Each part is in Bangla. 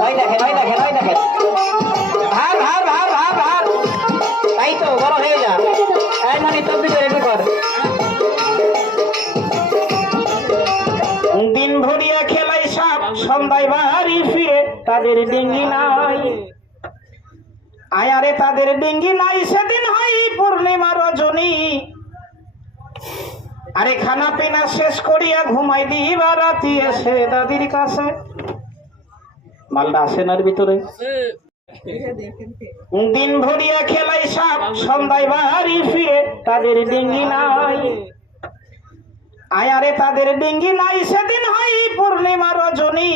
ওই দেখেন ওই দেখেন ওই দেখেন ভার ভার ভার ভার ভার তাই তো বড় হয়ে যা এই মানে তববি করে রেডি কর দিন ভরিয়া খেলাই সাপ সন্ধ্যায় বাড়ি ফিরে তাদের ডিঙ্গি নাই আয়ারে তাদের ডিঙ্গি নাই সেদিন হয় পূর্ণিমা রজনী আরে খানা পিনা শেষ করিয়া ঘুমাই দিবা রাতি এসে দাদির কাছে মালটা আসে নার ভিতরে দিন ভরিয়া খেলাই সাপ সন্ধ্যায় বাড়ি ফিরে তাদের ডিঙ্গি নাই আয়ারে তাদের ডিঙ্গি নাই সেদিন হয় পূর্ণিমা রজনী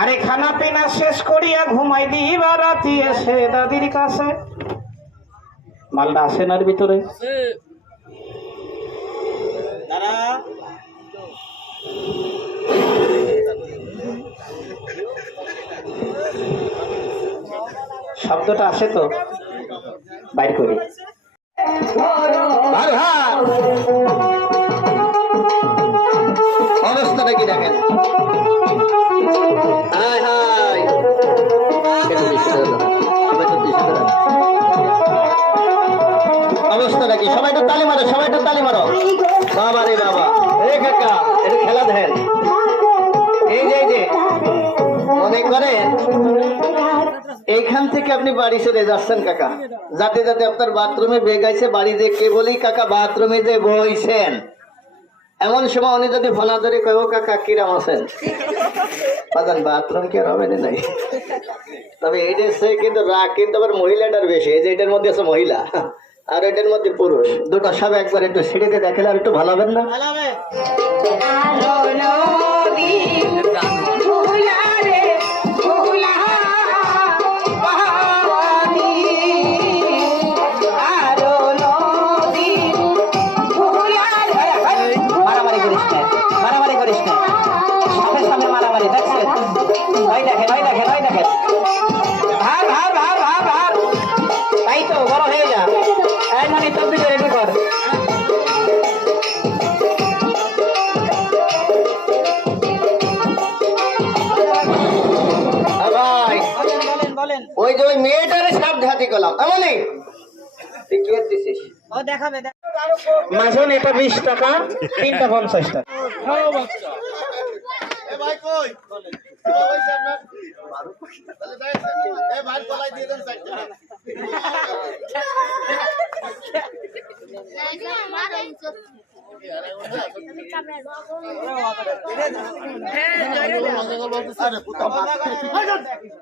আরে খানা পিনা শেষ করিয়া ঘুমাই দিবা রাতি এসে দাদির কাছে মালটা আসে নার ভিতরে শব্দটা আসে তো বাইর করি অবস্থাটা কি দেখেন অবস্থাটা কি সবাই তো তালি মারো সবাই তো তালি মারো বাবা রে বাবা রে কাকা এটা খেলা দেখেন এই যে মনে করেন এইখান থেকে আপনি বাড়ি চলে যাচ্ছেন কাকা যাতে যাতে আপনার বাথরুমে বেগ আইছে বাড়ি যে কে বলি কাকা বাথরুমে যে বইছেন এমন সময় উনি যদি ফোনা ধরে কয় কাকা কিরাম আছেন বাথরুম কি আর হবে না নাই তবে এইটা সে কিন্তু রাগ কিন্তু আবার মহিলাটার বেশি এই যে এটার মধ্যে আছে মহিলা আর এটার মধ্যে পুরুষ দুটো সব একবার একটু সিঁড়িতে দেখলে আর একটু ভালো হবেন না তাই তো বড় হয়ে যা এই মানে তববি করে রেডি কর ওই যে ওই মেয়েটারে সাবধাতি করলাম এমনই তুই কি দিছিস ও দেখাবে মাঝন এটা 20 টাকা তিনটা 50 টাকা ভাই কই পয়সা আপনার এই ভাই গলায় দিয়ে দেন সাইডটা আরে